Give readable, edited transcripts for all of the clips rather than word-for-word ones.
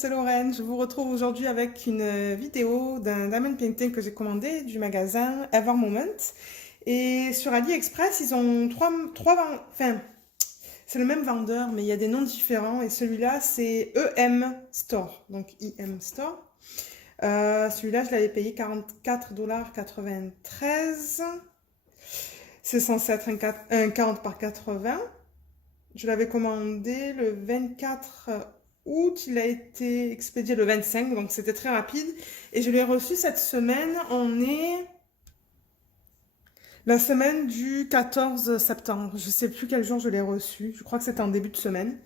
c'est Lorraine. Je vous retrouve aujourd'hui avec une vidéo d'un diamond painting que j'ai commandé du magasin Ever Moment. Et sur AliExpress, ils ont enfin, c'est le même vendeur, mais il y a des noms différents. Et celui-là, c'est EM Store, donc IM Store. Celui-là, je l'avais payé 44,93 $. C'est censé être un 40 par 80. Je l'avais commandé le 24 août, il a été expédié le 25, donc c'était très rapide. Et je l'ai reçu cette semaine, on est la semaine du 14 septembre. Je sais plus quel jour je l'ai reçu, je crois que c'était en début de semaine.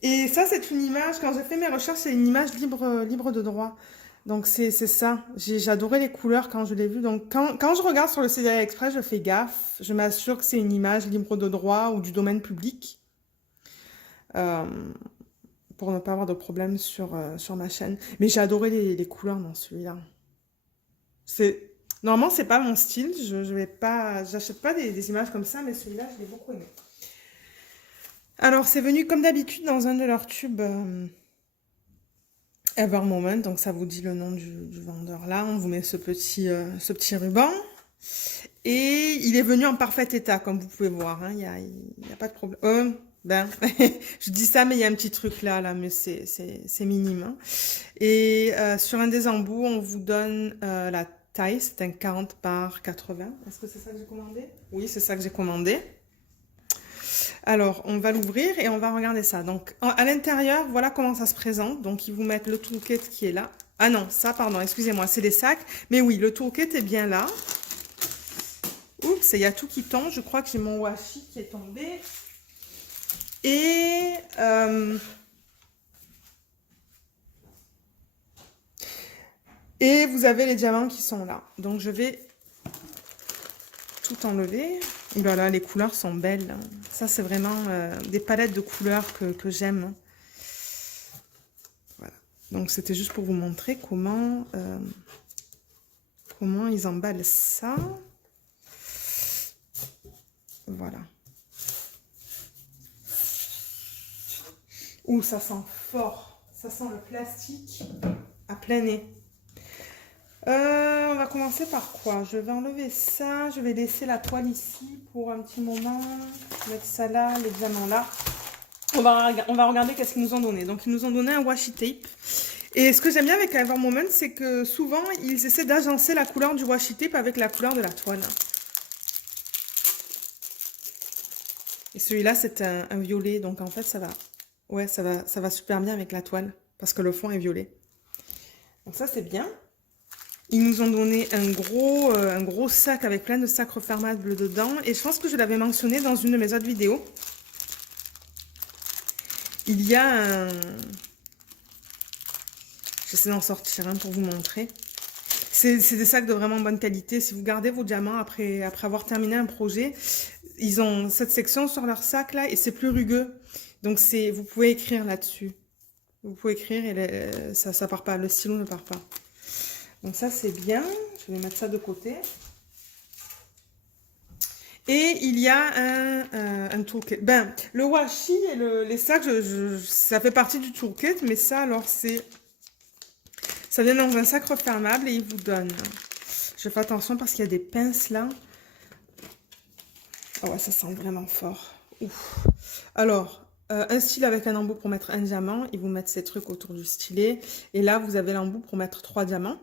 Et ça, c'est une image, quand j'ai fait mes recherches, c'est une image libre de droit. Donc c'est ça, j'ai adoré les couleurs quand je l'ai vu. Donc quand je regarde sur le site AliExpress, je fais gaffe, je m'assure que c'est une image libre de droit ou du domaine public. Euh, pour ne pas avoir de problème sur ma chaîne. Mais j'ai adoré les couleurs dans celui-là. Normalement, c'est pas mon style. Je vais pas, j'achète pas des images comme ça, mais celui-là, je l'ai beaucoup aimé. Alors, c'est venu comme d'habitude dans un de leurs tubes Ever Moment. Donc, ça vous dit le nom du vendeur là. On vous met ce petit ruban. Et il est venu en parfait état, comme vous pouvez voir. Hein. Il y a pas de problème. Je dis ça, mais il y a un petit truc là, mais c'est minime. Hein. Et sur un des embouts, on vous donne la taille, c'est un 40 par 80. Est-ce que c'est ça que j'ai commandé? Oui, c'est ça que j'ai commandé. Alors, on va l'ouvrir et on va regarder ça. Donc, à l'intérieur, voilà comment ça se présente. Donc, ils vous mettent le toolkit qui est là. Ah non, ça, pardon, excusez-moi, c'est des sacs. Mais oui, le toolkit est bien là. Oups, il y a tout qui tombe. Je crois que j'ai mon washi qui est tombé. Et vous avez les diamants qui sont là. Donc, je vais tout enlever. Et voilà, les couleurs sont belles. Ça, c'est vraiment des palettes de couleurs que j'aime. Voilà. Donc, c'était juste pour vous montrer comment ils emballent ça. Voilà. Ouh, ça sent fort. Ça sent le plastique à plein nez. On va commencer par quoi? Je vais enlever ça. Je vais laisser la toile ici pour un petit moment. Mettre ça là, les diamants là. On va regarder qu'est-ce qu'ils nous ont donné. Donc, ils nous ont donné un washi tape. Et ce que j'aime bien avec Ever Moment, c'est que souvent, ils essaient d'agencer la couleur du washi tape avec la couleur de la toile. Et celui-là, c'est un violet. Donc, en fait, ça va super bien avec la toile. Parce que le fond est violet. Donc, ça, c'est bien. Ils nous ont donné un gros sac avec plein de sacs refermables dedans. Et je pense que je l'avais mentionné dans une de mes autres vidéos. Il y a un... J'essaie d'en sortir un pour vous montrer. C'est des sacs de vraiment bonne qualité. Si vous gardez vos diamants après avoir terminé un projet, ils ont cette section sur leur sac là et c'est plus rugueux. Donc vous pouvez écrire là-dessus. Vous pouvez écrire et ça part pas. Le stylo ne part pas. Donc ça c'est bien. Je vais mettre ça de côté. Et il y a un toolkit. Le washi et les sacs, ça fait partie du toolkit, mais ça, alors, ça vient dans un sac refermable et il vous donne. Je fais attention parce qu'il y a des pinces là. Ah ouais, ça sent vraiment fort. Ouf. Alors, un stylet avec un embout pour mettre un diamant. Ils vous mettent ces trucs autour du stylet. Et là, vous avez l'embout pour mettre 3 diamants.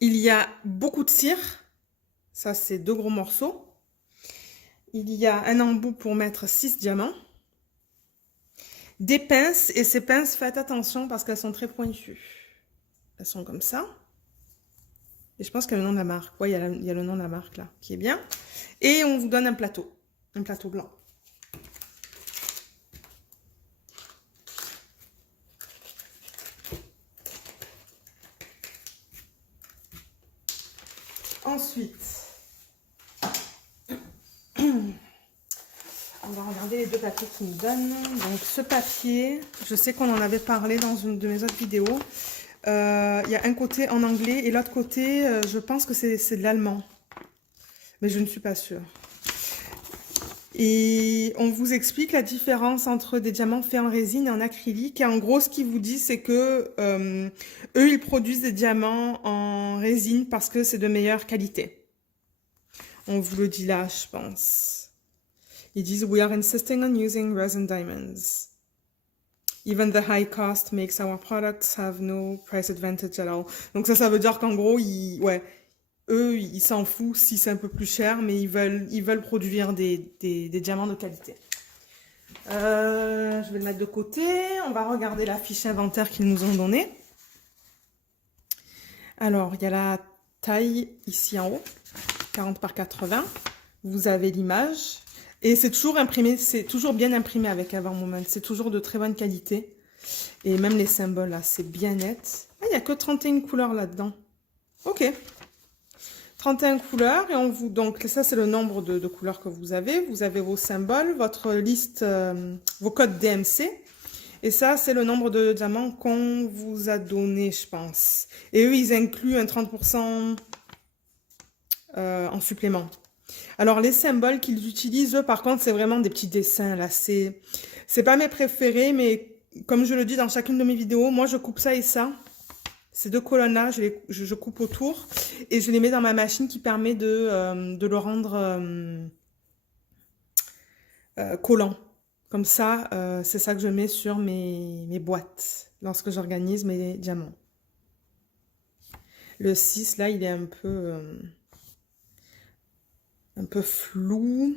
Il y a beaucoup de cire. Ça, c'est 2 gros morceaux. Il y a un embout pour mettre 6 diamants. Des pinces. Et ces pinces, faites attention parce qu'elles sont très pointues. Elles sont comme ça. Et je pense qu'il y a le nom de la marque. Oui, il y a le nom de la marque là, qui est bien. Et on vous donne un plateau blanc. Ensuite, on va regarder les 2 papiers qu'ils nous donnent. Donc ce papier, je sais qu'on en avait parlé dans une de mes autres vidéos. Il y a un côté en anglais et l'autre côté, je pense que c'est de l'allemand. Mais je ne suis pas sûre. Et on vous explique la différence entre des diamants faits en résine et en acrylique. Et en gros, ce qu'ils vous disent, c'est que eux, ils produisent des diamants en résine parce que c'est de meilleure qualité. On vous le dit là, je pense. Ils disent, we are insisting on using resin diamonds. Even the high cost makes our products have no price advantage at all. Donc ça veut dire qu'en gros, eux, ils s'en foutent si c'est un peu plus cher, mais ils veulent produire des diamants de qualité. Je vais le mettre de côté. On va regarder la fiche inventaire qu'ils nous ont donnée. Alors, il y a la taille ici en haut, 40 par 80. Vous avez l'image. Et c'est toujours imprimé, c'est toujours bien imprimé avec Evermoment. C'est toujours de très bonne qualité. Et même les symboles, là, c'est bien net. Ah, il n'y a que 31 couleurs là-dedans. Ok. 31 couleurs. Et on vous, donc, ça, c'est le nombre de couleurs que vous avez. Vous avez vos symboles, votre liste, vos codes DMC. Et ça, c'est le nombre de diamants qu'on vous a donné, je pense. Et eux, ils incluent un 30% en supplément. Alors, les symboles qu'ils utilisent, eux, par contre, c'est vraiment des petits dessins, là. C'est pas mes préférés, mais comme je le dis dans chacune de mes vidéos, moi, je coupe ça et ça. Ces deux colonnes-là, je coupe autour et je les mets dans ma machine qui permet de le rendre collant. Comme ça, c'est ça que je mets sur mes boîtes lorsque j'organise mes diamants. Le 6, là, il est un peu flou.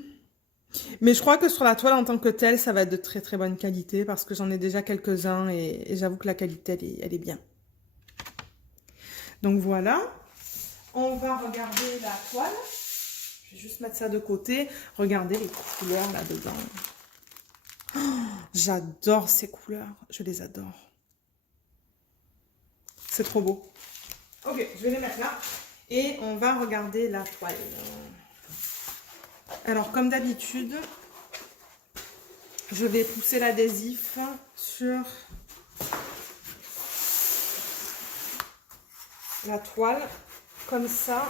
Mais je crois que sur la toile en tant que telle, ça va être de très très bonne qualité parce que j'en ai déjà quelques-uns et j'avoue que la qualité, elle est bien. Donc voilà. On va regarder la toile. Je vais juste mettre ça de côté. Regardez les couleurs là-dedans. Oh, j'adore ces couleurs. Je les adore. C'est trop beau. Ok, je vais les mettre là. Et on va regarder la toile. Alors, comme d'habitude, je vais pousser l'adhésif sur la toile, comme ça,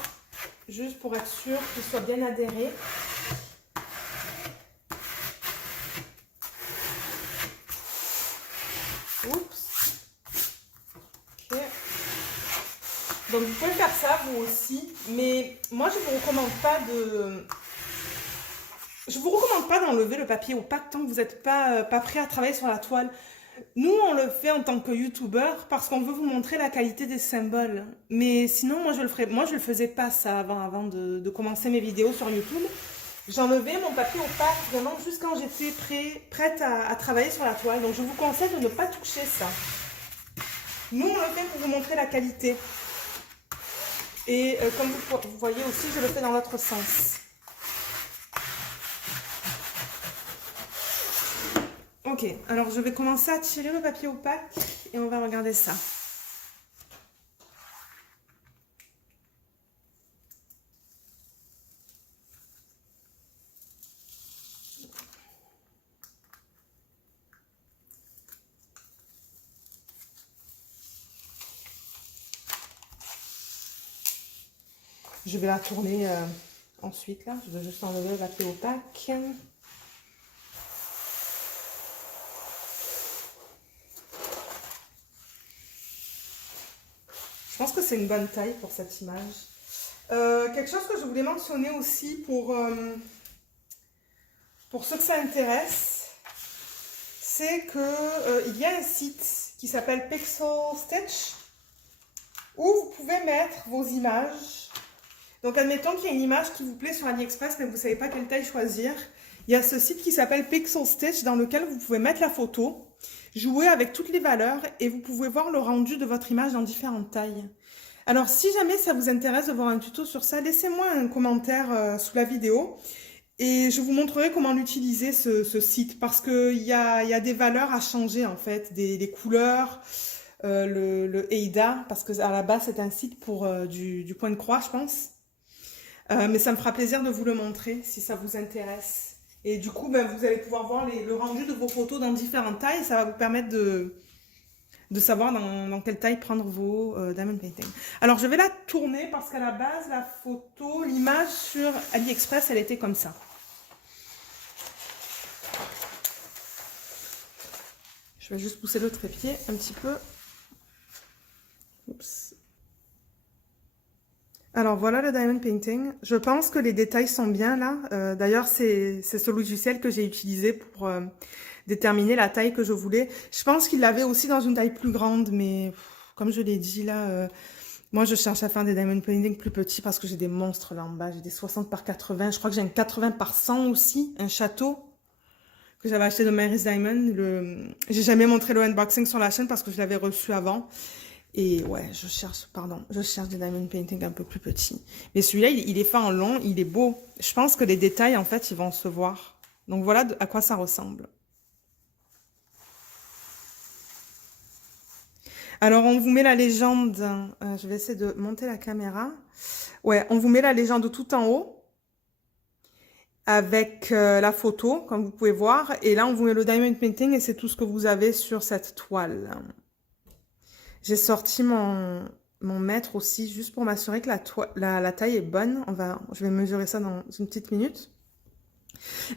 juste pour être sûr qu'il soit bien adhéré. Oups. Ok. Donc, vous pouvez faire ça, vous aussi. Mais moi, je ne vous recommande pas de... Je vous recommande pas d'enlever le papier opaque tant que vous n'êtes pas prêt à travailler sur la toile. Nous, on le fait en tant que youtubeur parce qu'on veut vous montrer la qualité des symboles. Mais sinon, moi, je le faisais pas ça avant de commencer mes vidéos sur YouTube. J'enlevais mon papier opaque vraiment juste quand j'étais prête à travailler sur la toile. Donc, je vous conseille de ne pas toucher ça. Nous, on le fait pour vous montrer la qualité. Et comme vous voyez aussi, je le fais dans l'autre sens. Ok, alors je vais commencer à tirer le papier opaque et on va regarder ça. Je vais la tourner ensuite là, je vais juste enlever le papier opaque. Je pense que c'est une bonne taille pour cette image. Quelque chose que je voulais mentionner aussi pour ceux que ça intéresse, c'est qu'il y a un site qui s'appelle Pixel Stitch où vous pouvez mettre vos images. Donc admettons qu'il y a une image qui vous plaît sur AliExpress mais vous ne savez pas quelle taille choisir. Il y a ce site qui s'appelle Pixel Stitch dans lequel vous pouvez mettre la photo, jouer avec toutes les valeurs et vous pouvez voir le rendu de votre image dans différentes tailles. Alors si jamais ça vous intéresse de voir un tuto sur ça, laissez-moi un commentaire sous la vidéo et je vous montrerai comment l'utiliser ce site parce qu'il y a des valeurs à changer en fait, des couleurs, le EIDA parce que à la base c'est un site pour du point de croix je pense. Mais ça me fera plaisir de vous le montrer si ça vous intéresse. Et du coup, ben, vous allez pouvoir voir le rendu de vos photos dans différentes tailles. Ça va vous permettre de savoir dans quelle taille prendre vos diamond painting. Alors, je vais la tourner parce qu'à la base, la photo, l'image sur AliExpress, elle était comme ça. Je vais juste pousser le trépied un petit peu. Oups. Alors voilà le diamond painting. Je pense que les détails sont bien là. D'ailleurs, c'est ce logiciel que j'ai utilisé pour déterminer la taille que je voulais. Je pense qu'il l'avait aussi dans une taille plus grande, mais comme je l'ai dit là, moi je cherche à faire des diamond painting plus petits parce que j'ai des monstres là en bas. J'ai des 60 par 80. Je crois que j'ai un 80 par 100 aussi, un château que j'avais acheté de Mary's Diamond. J'ai jamais montré le unboxing sur la chaîne parce que je l'avais reçu avant. Et ouais, je cherche des diamond painting un peu plus petits. Mais celui-là, il est fait en long, il est beau. Je pense que les détails, en fait, ils vont se voir. Donc voilà à quoi ça ressemble. Alors, on vous met la légende. Je vais essayer de monter la caméra. Ouais, on vous met la légende tout en haut. Avec la photo, comme vous pouvez voir. Et là, on vous met le diamond painting et c'est tout ce que vous avez sur cette toile. J'ai sorti mon mètre aussi, juste pour m'assurer que la taille est bonne. Je vais mesurer ça dans une petite minute.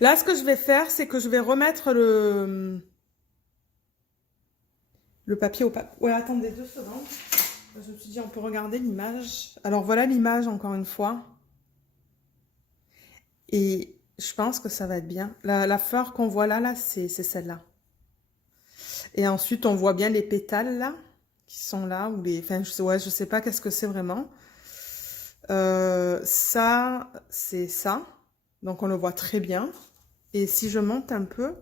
Là, ce que je vais faire, c'est que je vais remettre le papier au papier. Ouais, attendez 2 secondes. Je me suis dit, on peut regarder l'image. Alors, voilà l'image, encore une fois. Et je pense que ça va être bien. La fleur qu'on voit là, c'est celle-là. Et ensuite, on voit bien les pétales, là. Qui sont là, ou les... Enfin, je sais pas qu'est-ce que c'est vraiment. Ça, c'est ça. Donc, on le voit très bien. Et si je monte un peu,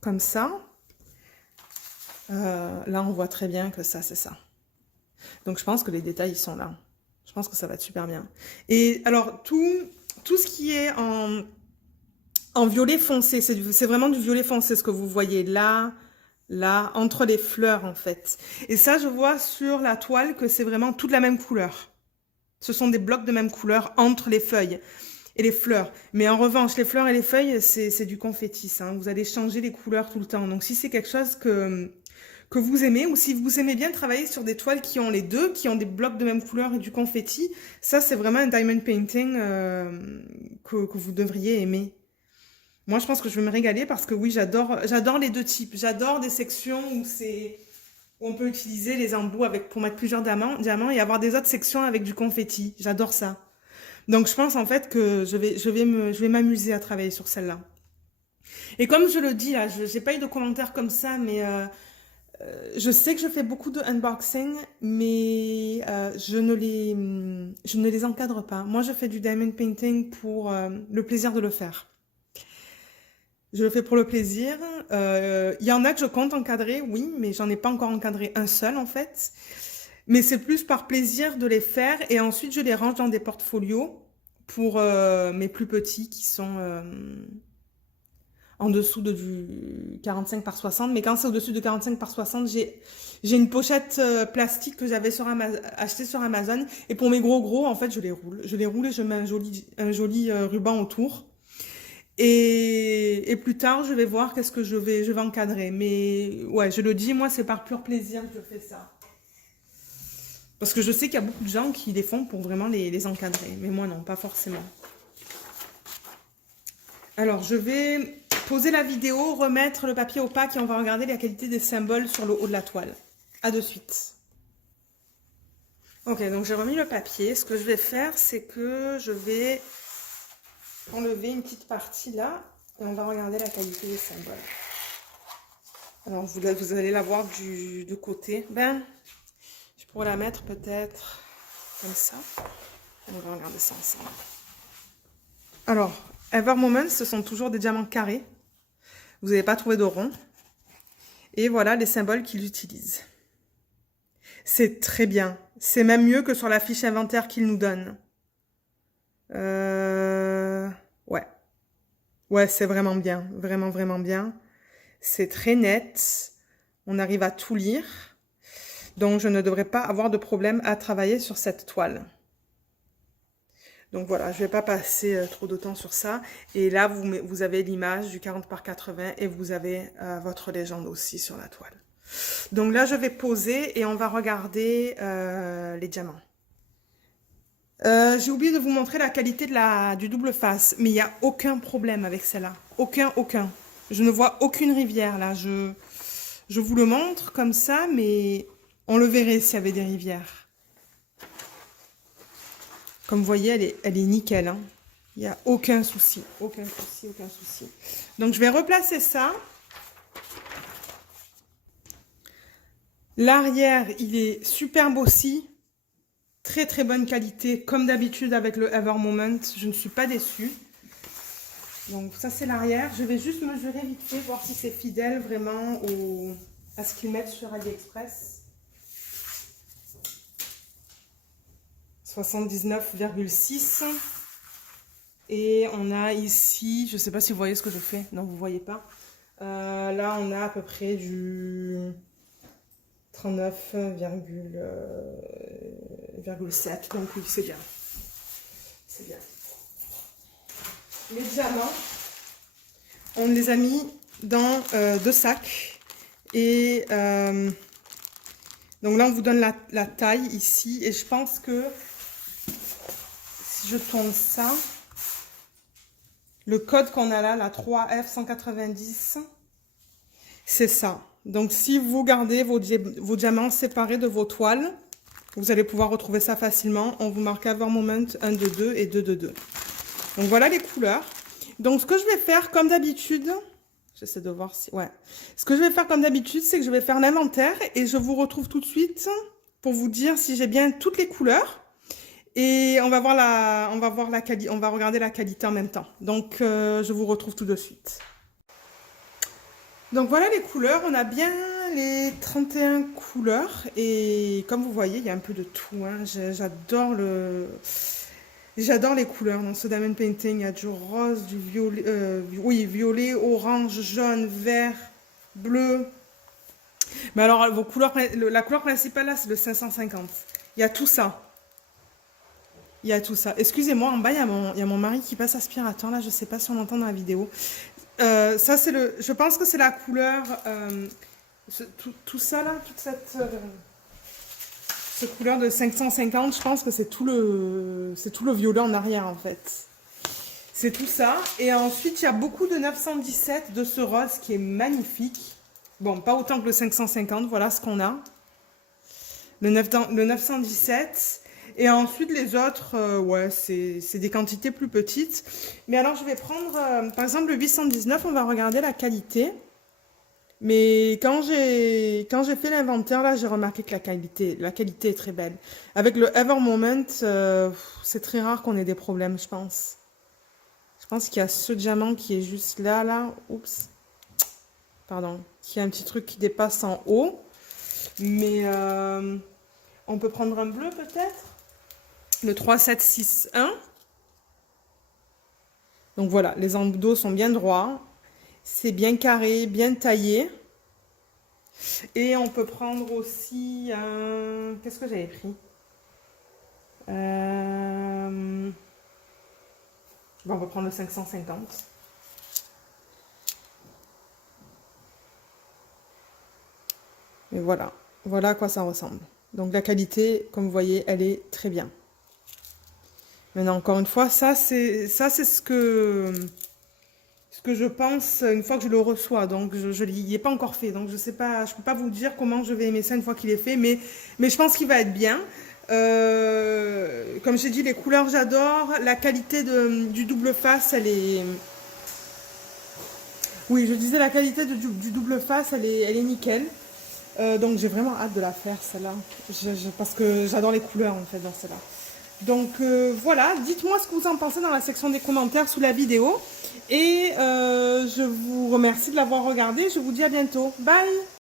comme ça, là, on voit très bien que ça, c'est ça. Donc, je pense que les détails, ils sont là. Je pense que ça va être super bien. Et alors, tout ce qui est en violet foncé, c'est vraiment du violet foncé, ce que vous voyez là, entre les fleurs en fait. Et ça, je vois sur la toile que c'est vraiment toute la même couleur. Ce sont des blocs de même couleur entre les feuilles et les fleurs. Mais en revanche, les fleurs et les feuilles, c'est du confetti. Ça, hein. Vous allez changer les couleurs tout le temps. Donc si c'est quelque chose que vous aimez, ou si vous aimez bien travailler sur des toiles qui ont les deux, qui ont des blocs de même couleur et du confetti, ça c'est vraiment un diamond painting que vous devriez aimer. Moi, je pense que je vais me régaler parce que oui, j'adore les deux types. J'adore des sections où on peut utiliser les embouts pour mettre plusieurs diamants et avoir des autres sections avec du confetti. J'adore ça. Donc, je pense en fait que je vais m'amuser à travailler sur celle-là. Et comme je le dis là, j'ai pas eu de commentaires comme ça, mais je sais que je fais beaucoup de unboxing, mais je ne les encadre pas. Moi, je fais du diamond painting pour le plaisir de le faire. Je le fais pour le plaisir. Il y en a que je compte encadrer, oui, mais j'en ai pas encore encadré un seul en fait. Mais c'est plus par plaisir de les faire et ensuite je les range dans des portfolios pour mes plus petits qui sont en dessous de du 45 par 60. Mais quand c'est au-dessus de 45 par 60, j'ai une pochette plastique que j'avais achetée sur Amazon. Et pour mes gros, en fait, je les roule. Je les roule et je mets un joli ruban autour. Et plus tard, je vais voir qu'est-ce que je vais encadrer. Mais ouais, je le dis, moi, c'est par pur plaisir que je fais ça. Parce que je sais qu'il y a beaucoup de gens qui les font pour vraiment les encadrer. Mais moi, non, pas forcément. Alors, je vais poser la vidéo, remettre le papier opaque et on va regarder la qualité des symboles sur le haut de la toile. À de suite. Ok, donc j'ai remis le papier. Ce que je vais faire, c'est que je vais enlever une petite partie là et on va regarder la qualité des symboles. Alors vous allez la voir de côté. Je pourrais la mettre peut-être comme ça. On va regarder ça ensemble. Alors, Ever Moments, ce sont toujours des diamants carrés. Vous n'avez pas trouvé de rond. Et voilà les symboles qu'il utilise. C'est très bien. C'est même mieux que sur la fiche inventaire qu'il nous donne. Ouais. Ouais, c'est vraiment bien. Vraiment, vraiment bien. C'est très net. On arrive à tout lire. Donc, je ne devrais pas avoir de problème à travailler sur cette toile. Donc voilà, je ne vais pas passer trop de temps sur ça. Et là, vous avez l'image du 40 par 80 et vous avez votre légende aussi sur la toile. Donc là, je vais poser et on va regarder les diamants. J'ai oublié de vous montrer la qualité du double face, mais il n'y a aucun problème avec celle-là. Aucun. Je ne vois aucune rivière là. Je vous le montre comme ça, mais on le verrait s'il y avait des rivières. Comme vous voyez, elle est nickel, hein. Il n'y a aucun souci, aucun souci, aucun souci. Donc, je vais replacer ça. L'arrière, il est superbe aussi. Très, très bonne qualité. Comme d'habitude avec le Ever Moment, je ne suis pas déçue. Donc, ça, c'est l'arrière. Je vais juste mesurer vite fait, voir si c'est fidèle vraiment à ce qu'ils mettent sur AliExpress. 79,6. Et on a ici, je ne sais pas si vous voyez ce que je fais. Non, vous ne voyez pas. Là, on a à peu près du 39,7. Donc oui, c'est bien. C'est bien. Les diamants, on les a mis dans 2 sacs. Et donc là, on vous donne la taille ici. Et je pense que si je tourne ça, le code qu'on a là, la 3F190, c'est ça. Donc, si vous gardez vos diamants séparés de vos toiles, vous allez pouvoir retrouver ça facilement. On vous marque Ever Moment 1 de 2 et 2 de 2. Donc, voilà les couleurs. Donc, ce que je vais faire, comme d'habitude, j'essaie de voir si... Ouais. Ce que je vais faire, comme d'habitude, c'est que je vais faire l'inventaire et je vous retrouve tout de suite pour vous dire si j'ai bien toutes les couleurs. Et on va regarder la qualité en même temps. Donc, je vous retrouve tout de suite. Donc, voilà les couleurs. On a bien les 31 couleurs. Et comme vous voyez, il y a un peu de tout, hein. J'adore les couleurs. Dans ce Diamond Painting, il y a du rose, du violet, violet, orange, jaune, vert, bleu. Mais alors, la couleur principale, là, c'est le 550. Il y a tout ça. Il y a tout ça. Excusez-moi, en bas, il y a mon mari qui passe aspirateur. Là, je ne sais pas si on l'entend dans la vidéo. Ça, c'est je pense que c'est la couleur... tout ça, là, toute cette couleur de 550, je pense que c'est tout le violet en arrière, en fait. C'est tout ça. Et ensuite, il y a beaucoup de 917 de ce rose qui est magnifique. Bon, pas autant que le 550. Voilà ce qu'on a. Le 917... Et ensuite, les autres, ouais, c'est des quantités plus petites. Mais alors, je vais prendre, par exemple, le 819, on va regarder la qualité. Mais quand j'ai fait l'inventaire, là, j'ai remarqué que la qualité est très belle. Avec le Ever Moment, c'est très rare qu'on ait des problèmes, je pense. Je pense qu'il y a ce diamant qui est juste là. Oups. Pardon. Qui a un petit truc qui dépasse en haut. Mais on peut prendre un bleu, peut-être ? Le 3761. Donc voilà, les embudos sont bien droits. C'est bien carré, bien taillé. Et on peut prendre aussi un... Qu'est-ce que j'avais pris Bon, on va prendre le 550. Et voilà. Voilà à quoi ça ressemble. Donc la qualité, comme vous voyez, elle est très bien. Maintenant, encore une fois, ça c'est ce que je pense une fois que je le reçois. Donc, je n'y ai pas encore fait. Donc, je sais pas, je peux pas vous dire comment je vais aimer ça une fois qu'il est fait. Mais je pense qu'il va être bien. Comme j'ai dit, les couleurs, j'adore. La qualité du double face, elle est... Oui, je disais, la qualité du double face, elle est nickel. Donc, j'ai vraiment hâte de la faire, celle-là. Parce que j'adore les couleurs, en fait, dans celle-là. Donc voilà, dites-moi ce que vous en pensez dans la section des commentaires sous la vidéo. Et je vous remercie de l'avoir regardé. Je vous dis à bientôt. Bye!